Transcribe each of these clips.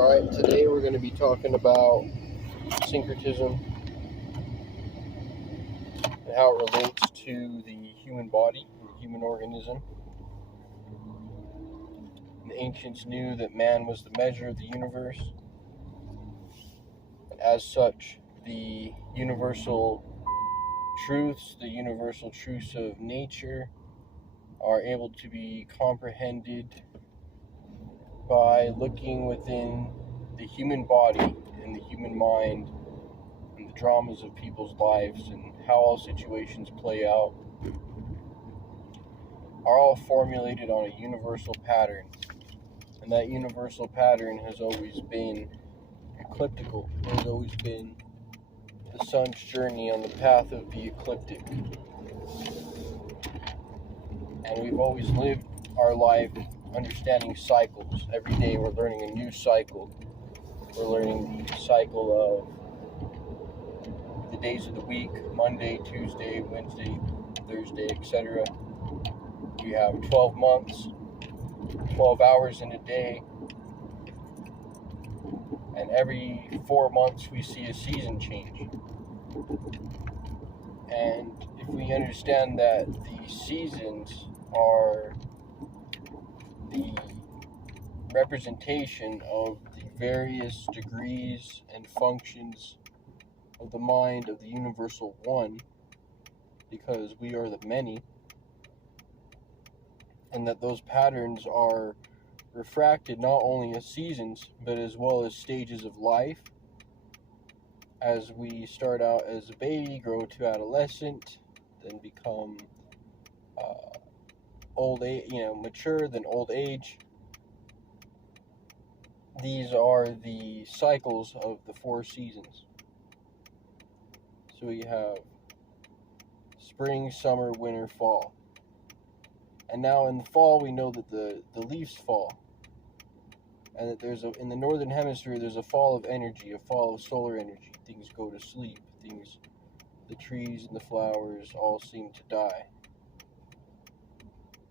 Alright, today we're going to be talking about syncretism and how it relates to the human body, the human organism. The ancients knew that man was the measure of the universe. And as such, the universal truths of nature are able to be comprehended by looking within the human body and the human mind and the dramas of people's lives and how all situations play out are all formulated on a universal pattern. And that universal pattern has always been eclectical. It has always been the sun's journey on the path of the eclectic. And we've always lived our life understanding cycles. Every day we're learning a new cycle. We're learning the cycle of the days of the week, Monday, Tuesday, Wednesday, Thursday, etc. We have 12 months, 12 hours in a day, and every 4 months we see a season change. And if we understand that the seasons are the representation of the various degrees and functions of the mind of the universal one, because we are the many, and that those patterns are refracted not only as seasons but as well as stages of life, as we start out as a baby, grow to adolescent, then become old age, mature, then old age. These are the cycles of the 4 seasons. So we have spring, summer, winter, fall. And now in the fall we know that the leaves fall. And that in the northern hemisphere there's a fall of energy, a fall of solar energy. Things go to sleep. The trees and the flowers all seem to die.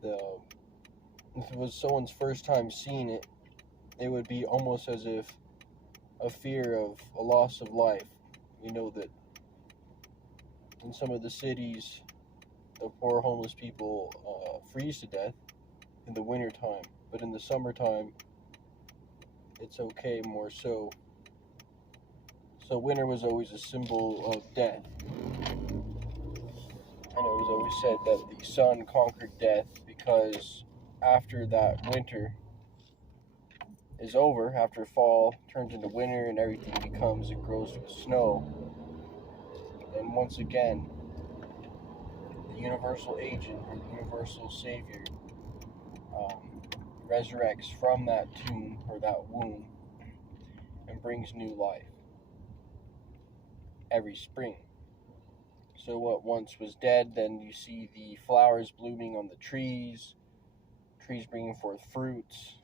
If it was someone's first time seeing it, it would be almost as if a fear of a loss of life. We know that in some of the cities, the poor homeless people freeze to death in the winter time, but in the summertime, it's okay more so. So winter was always a symbol of death. And it was always said that the sun conquered death, because after that winter is over, after fall turns into winter and everything grows with snow, and once again, the universal agent or the universal savior resurrects from that tomb or that womb and brings new life every spring. So what once was dead, then you see the flowers blooming on the trees bringing forth fruits,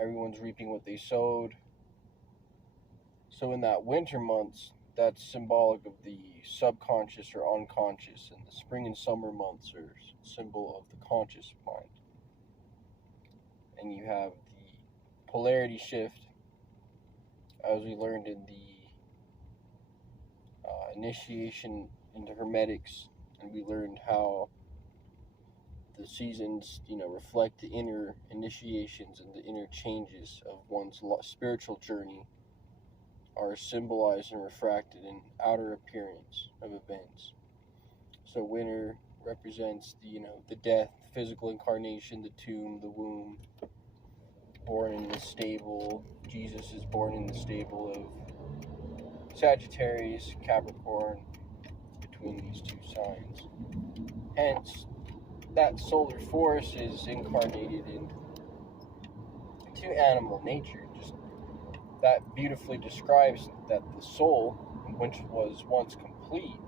everyone's reaping what they sowed. So in that winter months, that's symbolic of the subconscious or unconscious, and the spring and summer months are symbol of the conscious mind. And you have the polarity shift, as we learned in the initiation into Hermetics, and we learned how the seasons, reflect the inner initiations and the inner changes of one's spiritual journey are symbolized and refracted in outer appearance of events. So winter represents the death, physical incarnation, the tomb, the womb, born in the stable. Jesus is born in the stable of Sagittarius, Capricorn, between these 2 signs. Hence, that solar force is incarnated into animal nature. Just that beautifully describes that the soul, which was once complete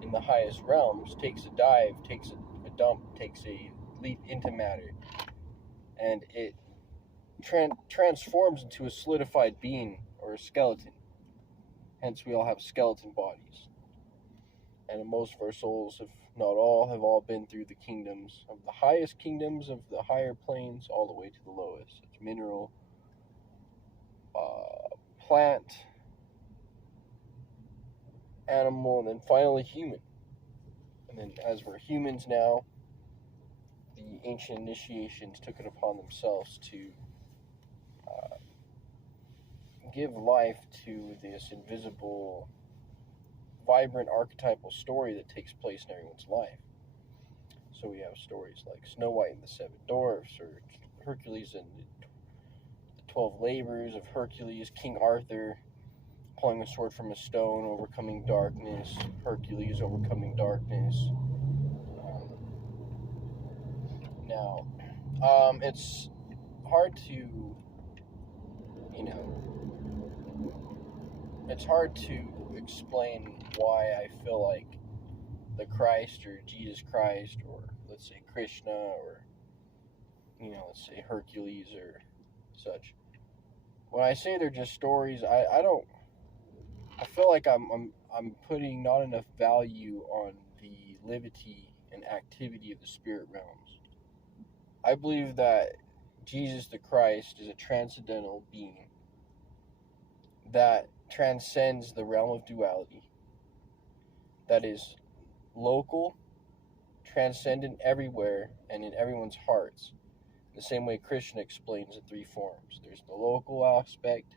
in the highest realms, takes a dive, takes a dump, takes a leap into matter, and it transforms into a solidified being or a skeleton. Hence, we all have skeleton bodies. And most of our souls, if not all, have all been through the kingdoms, of the highest kingdoms of the higher planes all the way to the lowest. It's mineral, plant, animal, and then finally human. And then as we're humans now, the ancient initiations took it upon themselves to give life to this invisible, vibrant archetypal story that takes place in everyone's life. So we have stories like Snow White and the Seven Dwarfs, or Hercules and the 12 Labors of Hercules, King Arthur pulling a sword from a stone, overcoming darkness, Hercules overcoming darkness. Now, it's hard to, it's hard to explain why I feel like the Christ or Jesus Christ, or let's say Krishna, or let's say Hercules or such. When I say they're just stories, I feel like I'm putting not enough value on the livity and activity of the spirit realms. I believe that Jesus the Christ is a transcendental being that transcends the realm of duality, that is local, transcendent everywhere, and in everyone's hearts. The same way Krishna explains the three forms. There's the local aspect,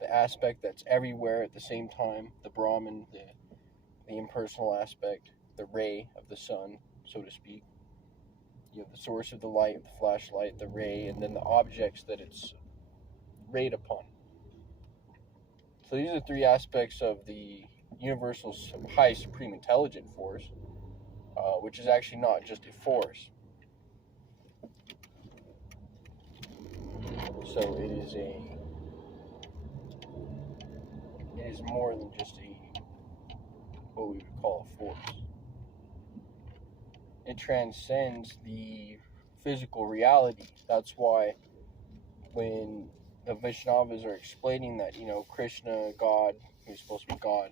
the aspect that's everywhere at the same time, the Brahman, the impersonal aspect, the ray of the sun, so to speak. You have the source of the light, the flashlight, the ray, and then the objects that it's rayed upon. So these are the three aspects of the universal high supreme intelligent force, which is actually not just a force. So it is more than just what we would call a force. It transcends the physical reality. That's why when the Vaishnavas are explaining that, Krishna, God, who's supposed to be God,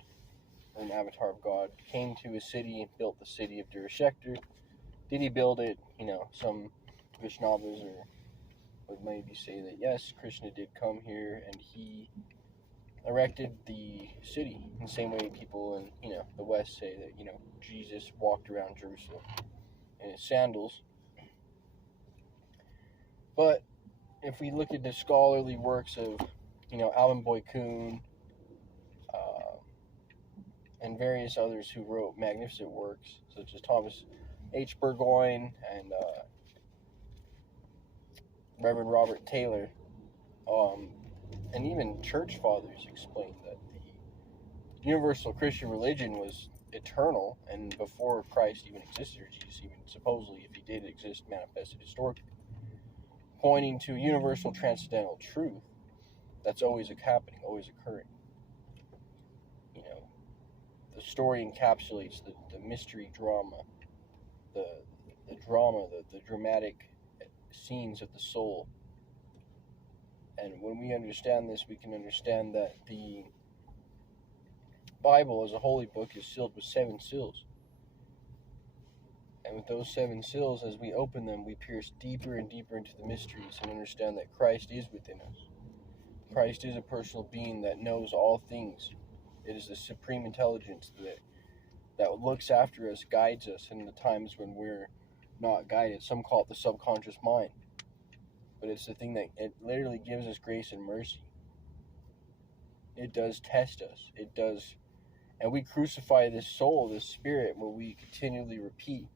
or an avatar of God, came to a city and built the city of Durashekter. Did he build it? Some Vaishnavas would maybe say that yes, Krishna did come here and he erected the city. In the same way people in the West say that Jesus walked around Jerusalem in his sandals. But if we look at the scholarly works of Alvin Boy Kuhn and various others who wrote magnificent works, such as Thomas H. Burgoyne and Reverend Robert Taylor, and even church fathers explained that the universal Christian religion was eternal, and before Christ even existed, or Jesus even supposedly, if he did exist, manifested historically, pointing to a universal transcendental truth that's always happening, always occurring. The story encapsulates the mystery drama, the drama, the dramatic scenes of the soul. And when we understand this, we can understand that the Bible as a holy book is sealed with 7 seals. And with those 7 seals, as we open them, we pierce deeper and deeper into the mysteries and understand that Christ is within us. Christ is a personal being that knows all things. It is the supreme intelligence that looks after us, guides us in the times when we're not guided. Some call it the subconscious mind. But it's the thing that it literally gives us grace and mercy. It does test us. It does. And we crucify this soul, this spirit, where we continually repeat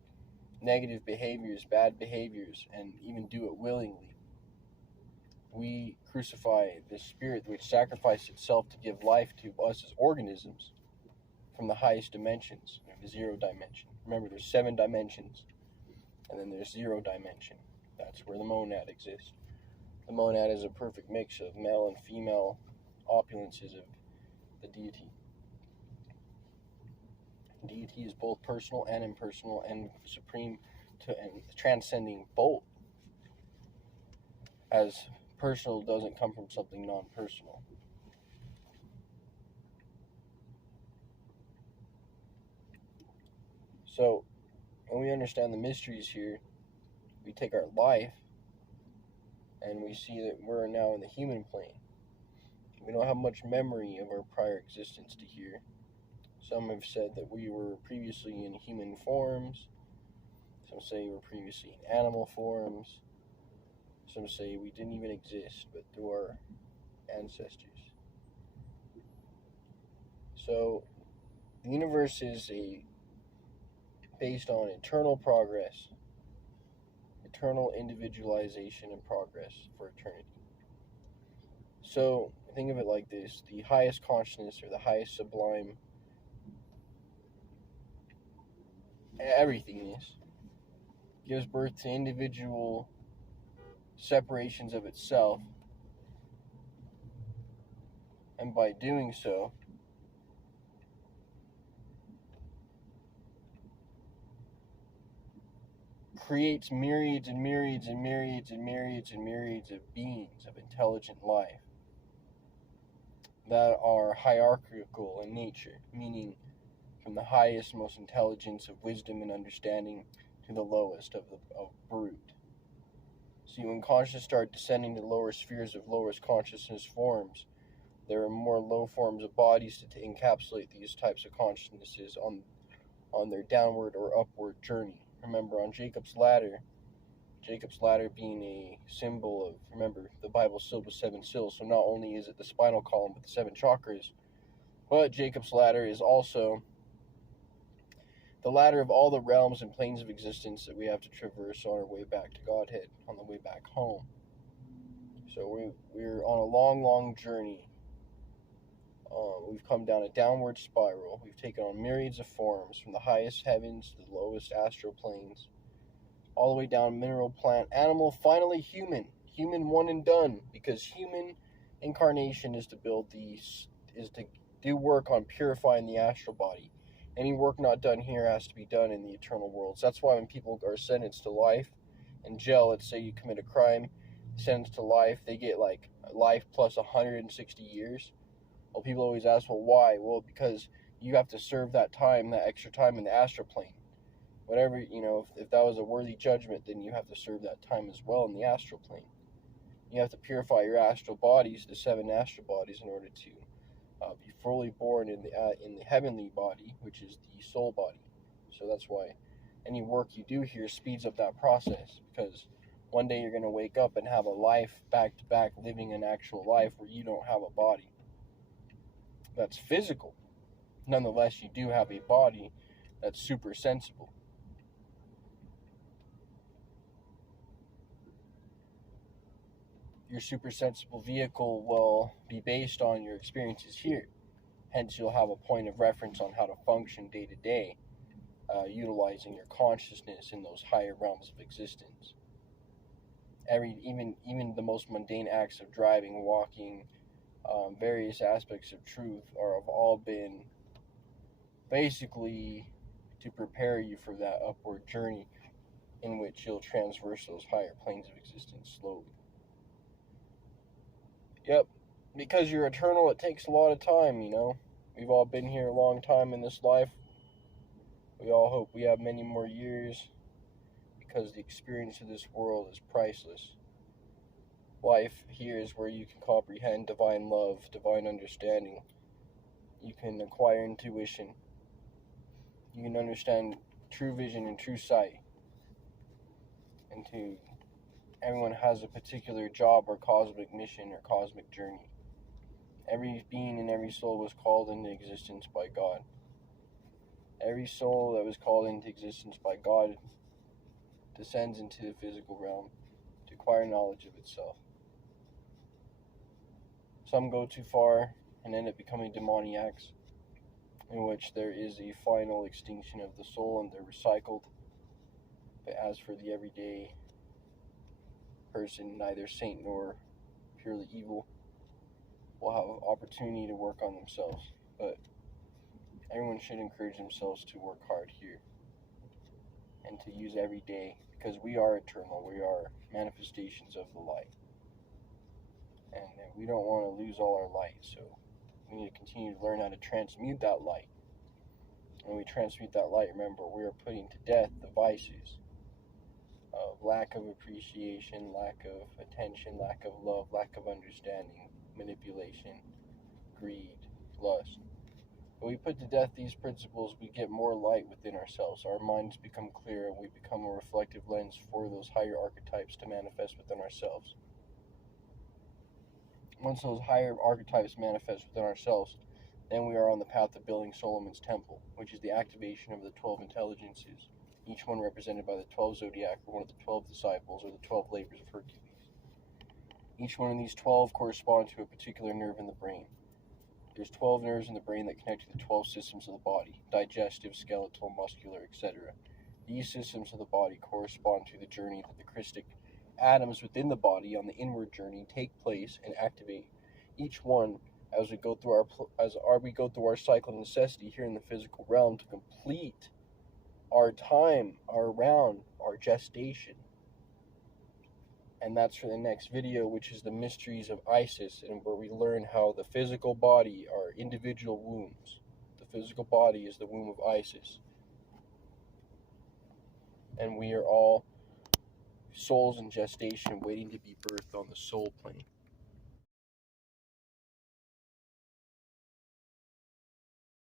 negative behaviors, bad behaviors, and even do it willingly. We crucify this spirit which sacrificed itself to give life to us as organisms from the highest dimensions, the 0 dimension. Remember, there's 7 dimensions, and then there's 0 dimension. That's where the monad exists. The monad is a perfect mix of male and female opulences of the deity. Deity is both personal and impersonal and supreme and transcending both, as personal doesn't come from something non-personal. So when we understand the mysteries here, we take our life and we see that we're now in the human plane. We don't have much memory of our prior existence to here. Some have said that we were previously in human forms. Some say we were previously in animal forms. Some say we didn't even exist, but through our ancestors. So the universe is based on eternal progress, eternal individualization and progress for eternity. So think of it like this: the highest consciousness, or the highest sublime everythingness, gives birth to individual separations of itself, and by doing so, creates myriads and myriads and myriads and myriads and myriads of beings of intelligent life that are hierarchical in nature, meaning from the highest, most intelligence of wisdom and understanding to the lowest of brute. See, when consciousness starts descending to lower spheres of lowest consciousness forms, there are more low forms of bodies to encapsulate these types of consciousnesses on their downward or upward journey. Remember, on Jacob's ladder being a symbol of, remember, the Bible's filled with 7 seals, so not only is it the spinal column with the 7 chakras, but Jacob's ladder is also the ladder of all the realms and planes of existence that we have to traverse on our way back to Godhead, on the way back home. So we're on a long, long journey. We've come down a downward spiral. We've taken on myriads of forms, from the highest heavens to the lowest astral planes, all the way down mineral, plant, animal, finally human. Human one and done, because human incarnation is to do work on purifying the astral body. Any work not done here has to be done in the eternal worlds. That's why when people are sentenced to life in jail, let's say you commit a crime, sentenced to life, they get like life plus 160 years. Well, people always ask, well, why? Well, because you have to serve that extra time in the astral plane. Whatever, if that was a worthy judgment, then you have to serve that time as well in the astral plane. You have to purify your astral bodies, the 7 astral bodies, in order to be fully born in the heavenly body, which is the soul body. So that's why any work you do here speeds up that process, because one day you're going to wake up and have a life back to back, living an actual life where you don't have a body that's physical. Nonetheless, you do have a body that's super sensible. Your super sensible vehicle will be based on your experiences here. Hence, you'll have a point of reference on how to function day to day, utilizing your consciousness in those higher realms of existence. Even the most mundane acts of driving, walking, various aspects of truth have all been basically to prepare you for that upward journey in which you'll transverse those higher planes of existence slowly. Yep, because you're eternal, it takes a lot of time, We've all been here a long time in this life. We all hope we have many more years, because the experience of this world is priceless. Life here is where you can comprehend divine love, divine understanding. You can acquire intuition. You can understand true vision and true sight. And everyone has a particular job or cosmic mission or cosmic journey. Every being and every soul was called into existence by God. Every soul that was called into existence by God descends into the physical realm to acquire knowledge of itself. Some go too far and end up becoming demoniacs, in which there is a final extinction of the soul and they're recycled. But as for the everyday person, neither saint nor purely evil, will have opportunity to work on themselves. But everyone should encourage themselves to work hard here and to use every day, because we are eternal. We are manifestations of the light, and we don't want to lose all our light. So we need to continue to learn how to transmute that light. When we transmute that light, remember, we are putting to death the vices of lack of appreciation, lack of attention, lack of love, lack of understanding, manipulation, greed, lust. When we put to death these principles, we get more light within ourselves. Our minds become clear, and we become a reflective lens for those higher archetypes to manifest within ourselves. Once those higher archetypes manifest within ourselves, then we are on the path of building Solomon's temple, which is the activation of the 12 intelligences, each one represented by the 12 zodiac, or one of the 12 disciples, or the 12 labors of Hercules. Each one of these 12 correspond to a particular nerve in the brain. There's 12 nerves in the brain that connect to the 12 systems of the body: digestive, skeletal, muscular, etc. These systems of the body correspond to the journey that the crystic atoms within the body on the inward journey take place and activate each one as we go through our cycle of necessity here in the physical realm to complete our time, our round, our gestation. And that's for the next video, which is the mysteries of Isis, and where we learn how the physical body are individual wombs. The physical body is the womb of Isis, and we are all souls in gestation waiting to be birthed on the soul plane.